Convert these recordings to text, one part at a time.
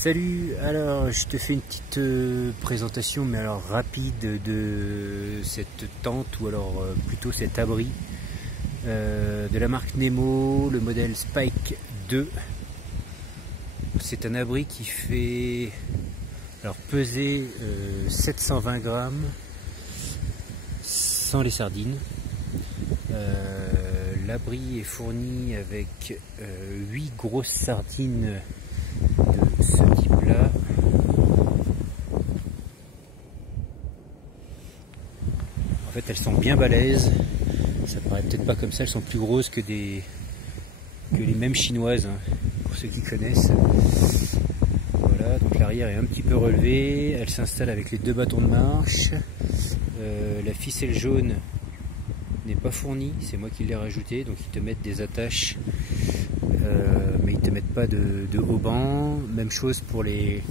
Salut, alors je te fais une petite présentation mais alors rapide de cette tente ou alors plutôt cet abri de la marque Nemo, le modèle Spike 2. C'est un abri qui fait alors peser 720 grammes sans les sardines. L'abri est fourni avec 8 grosses sardines de ce type là. En fait elles sont bien balèzes, ça paraît peut-être pas comme ça, elles sont plus grosses que les mêmes chinoises, hein, pour ceux qui connaissent. Voilà, donc l'arrière est un petit peu relevé, elle s'installe avec les deux bâtons de marche. La ficelle jaune n'est pas fournie, c'est moi qui l'ai rajouté, donc ils te mettent des attaches mais ils te mettent pas de haubans. Même chose pour les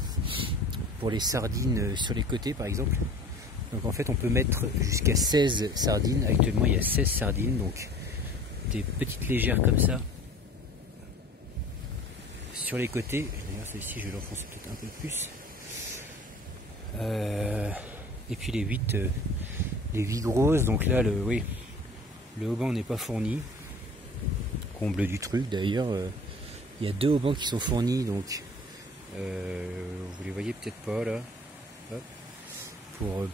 sardines sur les côtés par exemple. Donc en fait on peut mettre jusqu'à 16 sardines, actuellement il y a 16 sardines, donc des petites légères comme ça sur les côtés. D'ailleurs celle-ci je vais l'enfoncer peut-être un peu plus. Et puis les 8 grosses, donc là le haubans n'est pas fourni. Comble du truc d'ailleurs, il y a 2 haubans qui sont fournis, donc vous les voyez peut-être pas là. Hop.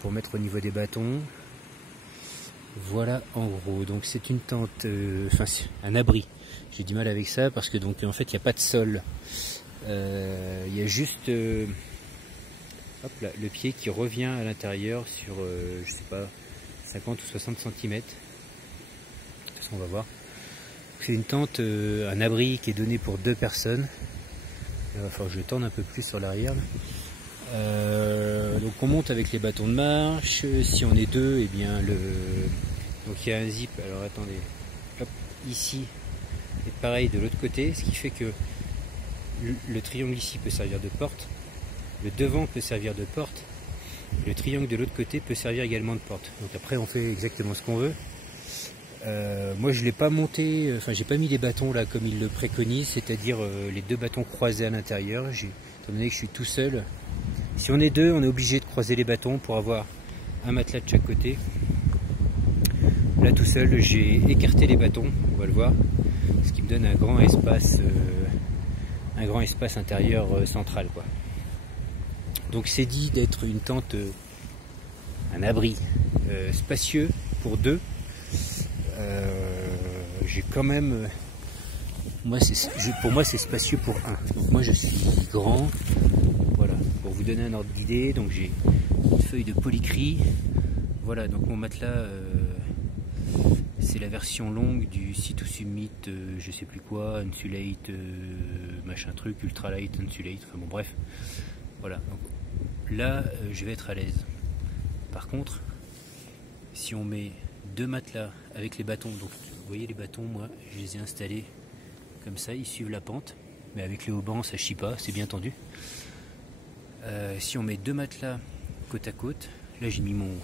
Pour mettre au niveau des bâtons. Voilà en gros, donc c'est une tente, enfin un abri. J'ai du mal avec ça parce que donc en fait il n'y a pas de sol. Il y a juste hop là, le pied qui revient à l'intérieur sur je sais pas 50 ou 60 cm. De toute façon on va voir. C'est une tente, un abri qui est donné pour 2 personnes. Il va falloir que je tende un peu plus sur l'arrière. Donc on monte avec les bâtons de marche. Si on est 2, et bien donc il y a un zip. Alors attendez, hop, ici et pareil de l'autre côté, ce qui fait que le triangle ici peut servir de porte, le devant peut servir de porte, le triangle de l'autre côté peut servir également de porte. Donc après on fait exactement ce qu'on veut. Moi je l'ai pas monté, enfin j'ai pas mis les bâtons là comme il le préconise, c'est-à-dire les 2 bâtons croisés à l'intérieur. Étant donné que je suis tout seul, si on est 2, on est obligé de croiser les bâtons pour avoir un matelas de chaque côté. Là tout seul, j'ai écarté les bâtons, on va le voir, ce qui me donne un grand espace intérieur central, quoi. Donc c'est dit d'être une tente, un abri spacieux pour 2. J'ai quand même, pour moi c'est spacieux pour 1. Donc moi je suis grand. Voilà, pour vous donner un ordre d'idée, donc j'ai une feuille de polycry. Voilà, donc mon matelas, c'est la version longue du Sea2 Summit, je sais plus quoi, Insulate, machin truc, Ultralight, Insulate, enfin bon bref. Voilà, donc là je vais être à l'aise. Par contre, si on met 2 matelas avec les bâtons, donc vous voyez les bâtons, moi je les ai installés comme ça, ils suivent la pente, mais avec les haubans ça chie pas, c'est bien tendu. Si on met 2 matelas côte à côte, là j'ai mis mon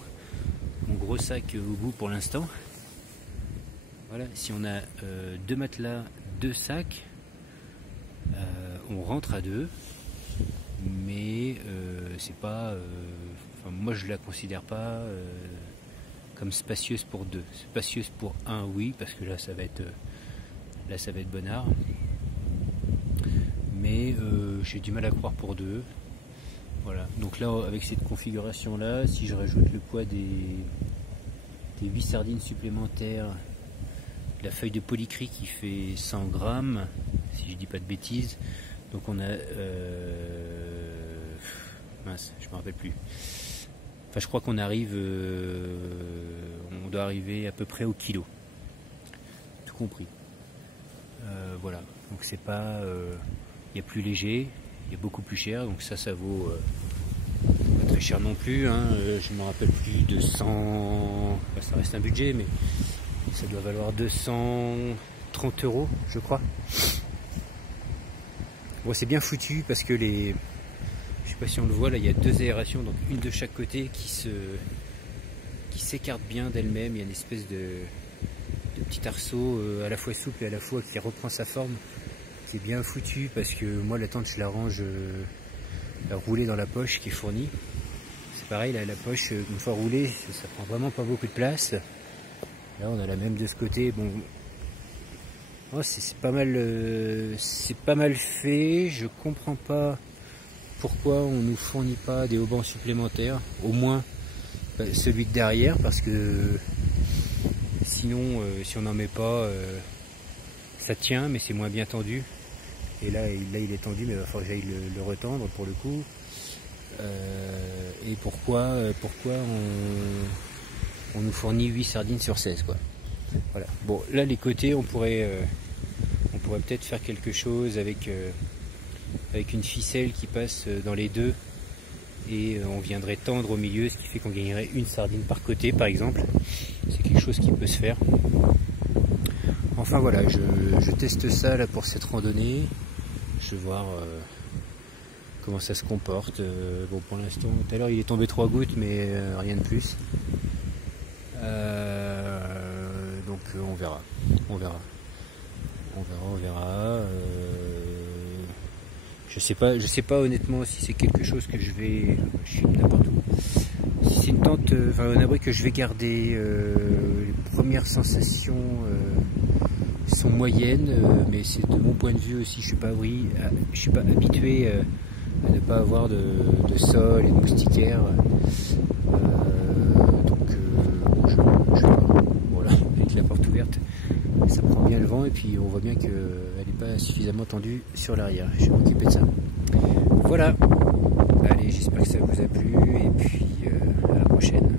gros sac au bout pour l'instant. Voilà, si on a 2 matelas, 2 sacs, on rentre à 2, mais c'est pas, enfin, moi je la considère pas comme spacieuse pour 2. Spacieuse pour 1, oui, parce que là ça va être bonnard, mais j'ai du mal à croire pour 2. Voilà, donc là avec cette configuration là, si je rajoute le poids des 8 sardines supplémentaires, la feuille de polycry qui fait 100 grammes, si je dis pas de bêtises, donc on a mince, je me rappelle plus. Enfin, je crois qu'on arrive, on doit arriver à peu près au kilo, tout compris. Voilà, donc c'est pas, il y a plus léger, il y a beaucoup plus cher, donc ça vaut pas très cher non plus, hein. Je ne me rappelle plus, 200, enfin, ça reste un budget, mais ça doit valoir 230 € je crois. Bon, c'est bien foutu parce que je sais pas si on le voit là, il y a 2 aérations, donc une de chaque côté qui s'écarte bien d'elle-même. Il y a une espèce de petit arceau à la fois souple et à la fois qui reprend sa forme. C'est bien foutu parce que moi la tente je la range roulée dans la poche qui est fournie. C'est pareil, là, la poche, une fois roulée, ça prend vraiment pas beaucoup de place. Là, on a la même de ce côté. Bon, oh, c'est pas mal fait. Je comprends pas pourquoi on nous fournit pas des haubans supplémentaires, au moins celui de derrière, parce que sinon, si on n'en met pas, ça tient, mais c'est moins bien tendu. Et là, il est tendu, mais il va falloir que j'aille le retendre pour le coup. Et pourquoi on nous fournit 8 sardines sur 16, quoi. Voilà. Bon, là, les côtés, on pourrait peut-être faire quelque chose avec une ficelle qui passe dans les deux, et on viendrait tendre au milieu, ce qui fait qu'on gagnerait une sardine par côté, par exemple. C'est quelque chose qui peut se faire. Enfin voilà, je teste ça là pour cette randonnée. Je vais voir comment ça se comporte. Bon, pour l'instant, tout à l'heure il est tombé 3 gouttes, mais rien de plus. Donc on verra. Je sais pas honnêtement si c'est quelque chose que je vais. Je suis n'importe où. Si c'est une tente, enfin un abri que je vais garder. Les premières sensations sont moyennes, mais c'est de mon point de vue aussi. Je suis pas habitué à ne pas avoir de sol et de moustiquaires. Donc je vais voir. Voilà, avec la porte ouverte, ça prend bien le vent et puis on voit bien qu'elle n'est pas suffisamment tendue sur l'arrière. Je vais m'occuper de ça. Voilà. Allez, j'espère que ça vous a plu et puis à la prochaine.